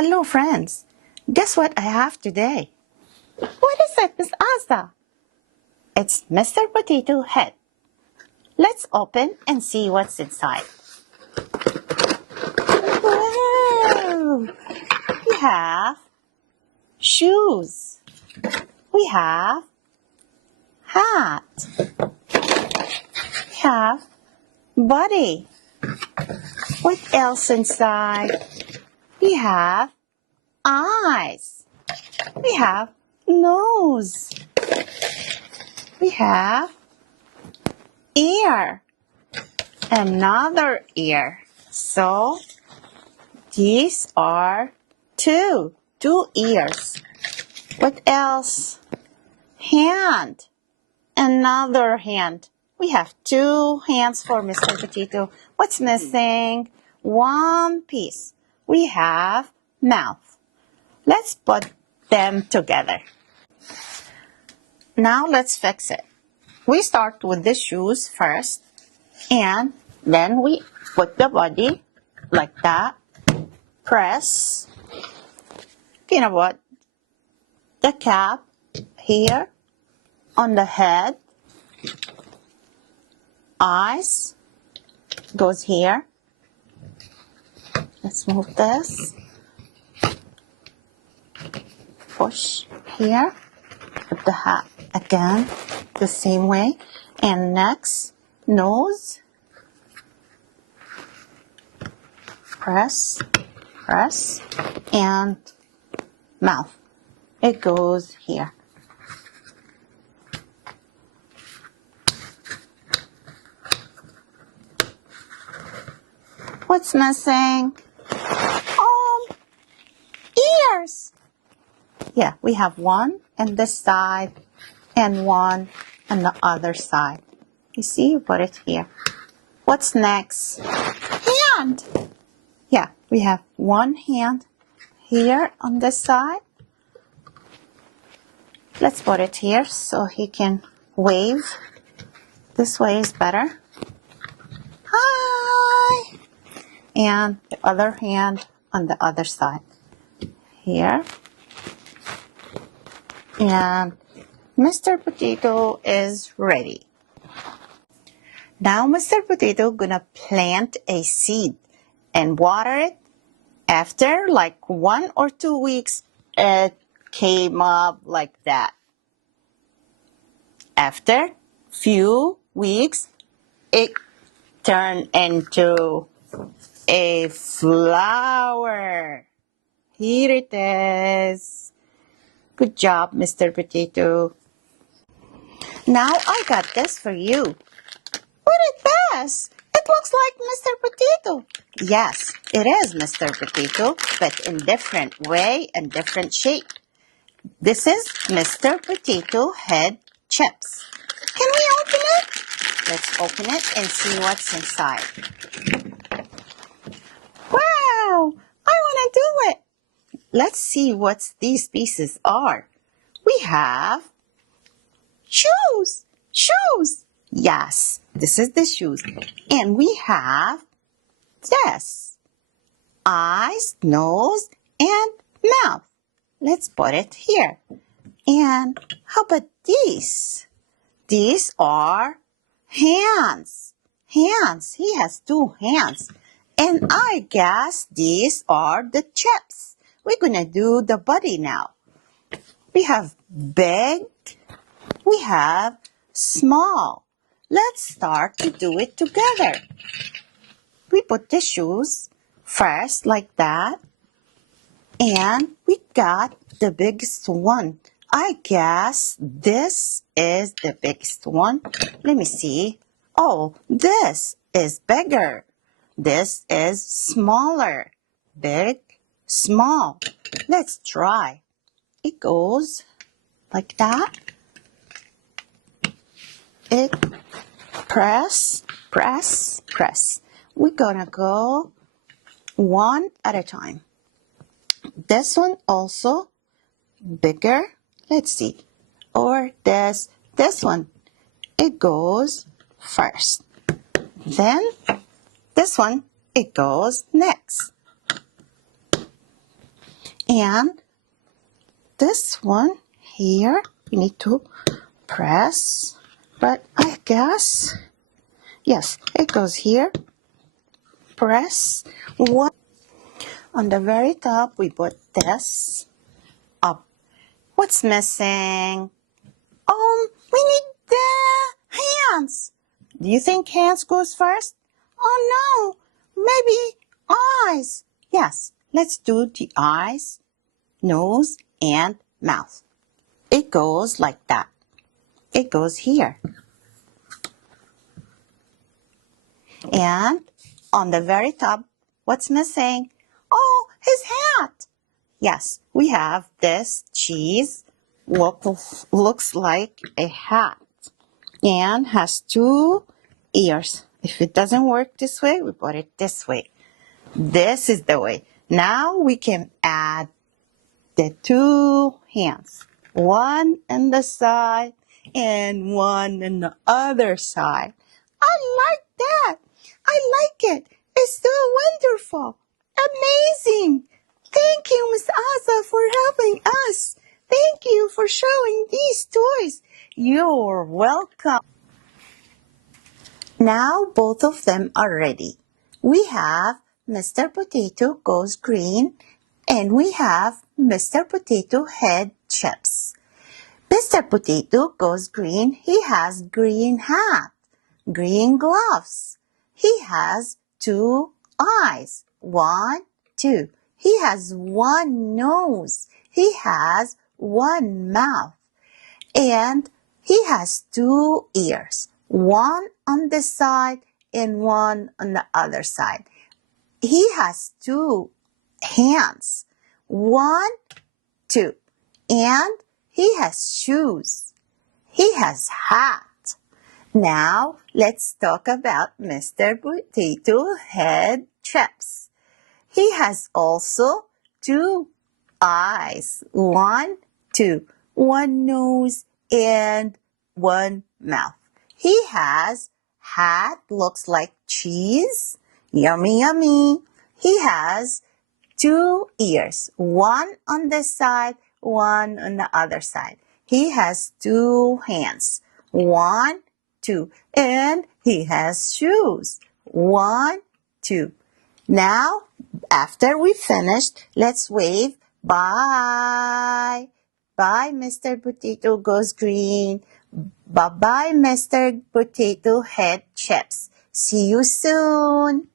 Hello, friends. Guess what I have today? What is it, Miss Asa? It's Mr. Potato Head. Let's open and see what's inside. Whoa! We have shoes. We have hat. We have body. What else inside? We have eyes. We have nose. We have ear. Another ear. So these are two ears. What else? Hand. Another hand. We have two hands for Mr. Potato. What's missing? One piece. We have mouth. Let's put them together. Now let's fix it. We start with the shoes first, and then we put the body like that. Press. You know what? The cap here on the head. Eyes goes here. Let's move this. Push here. Put the hat again the same way. And next, nose. Press, press, and mouth. It goes here. What's missing? Ears. Yeah, we have one on this side and one on the other side. You see, you put it here. What's next? Hand. Yeah, we have one hand here on this side. Let's put it here so he can wave. This way is better. Hi! And the other hand on the other side. Here. And Mr. Potato is ready. Now Mr. Potato gonna plant a seed and water it. After like 1 or 2 weeks, it came up like that. After few weeks, it turned into a flower. Here it is. Good job, Mr. Potato. Now I got this for you. What is this? It looks like Mr. Potato. Yes, it is Mr. Potato, but in different way and different shape. This is Mr. Potato Head chips. Can we open it? Let's open it and see what's inside. Wow! I want to do it. Let's see what these pieces are. We have shoes. Shoes. Yes, this is the shoes. And we have this. Eyes, nose, and mouth. Let's put it here. And how about these? These are hands. Hands. He has 2 hands. And I guess these are the chips. We're gonna do the body now. We have big. We have small. Let's start to do it together. We put the shoes first like that. And we got the biggest one. I guess this is the biggest one. Let me see. Oh, this is bigger. This is smaller. Big, small. Let's try. It goes like that. It press, press, press. We're gonna go one at a time. This one also bigger. Let's see. Or this one. It goes first. Then this one, it goes next. And this one here, we need to press, but I guess, yes, it goes here. Press one. On the very top, we put this up. What's missing? We need the hands. Do you think hands goes first? Oh no, maybe eyes. Yes, let's do the eyes, nose, and mouth. It goes like that. It goes here. And on the very top, what's missing? Oh, his hat. Yes, we have this cheese. Looks like a hat and has 2 ears. If it doesn't work this way, we put it this way. This is the way. Now we can add the 2 hands. One on the side and one on the other side. I like that. I like it. It's so wonderful. Amazing. Thank you, Miss Asa, for helping us. Thank you for showing these toys. You're welcome. Now both of them are ready. We have Mr. Potato Goes Green and we have Mr. Potato Head Chips. Mr. Potato Goes Green, he has green hat, green gloves. He has 2 eyes. 1, 2. He has 1 nose. He has 1 mouth. And he has 2 ears. 1 on this side and 1 on the other side. He has 2 hands. 1, 2. And he has shoes. He has hat. Now, let's talk about Mr. Potato Head Chips. He has also 2 eyes. 1, 2. 1 nose and 1 mouth. He has hat, looks like cheese. Yummy, yummy. He has 2 ears. 1 on this side, 1 on the other side. He has 2 hands. 1, 2. And he has shoes. 1, 2. Now, after we finished, let's wave bye. Bye, Mr. Potato Goes Green. Bye-bye, Mr. Potato Head Chips. See you soon.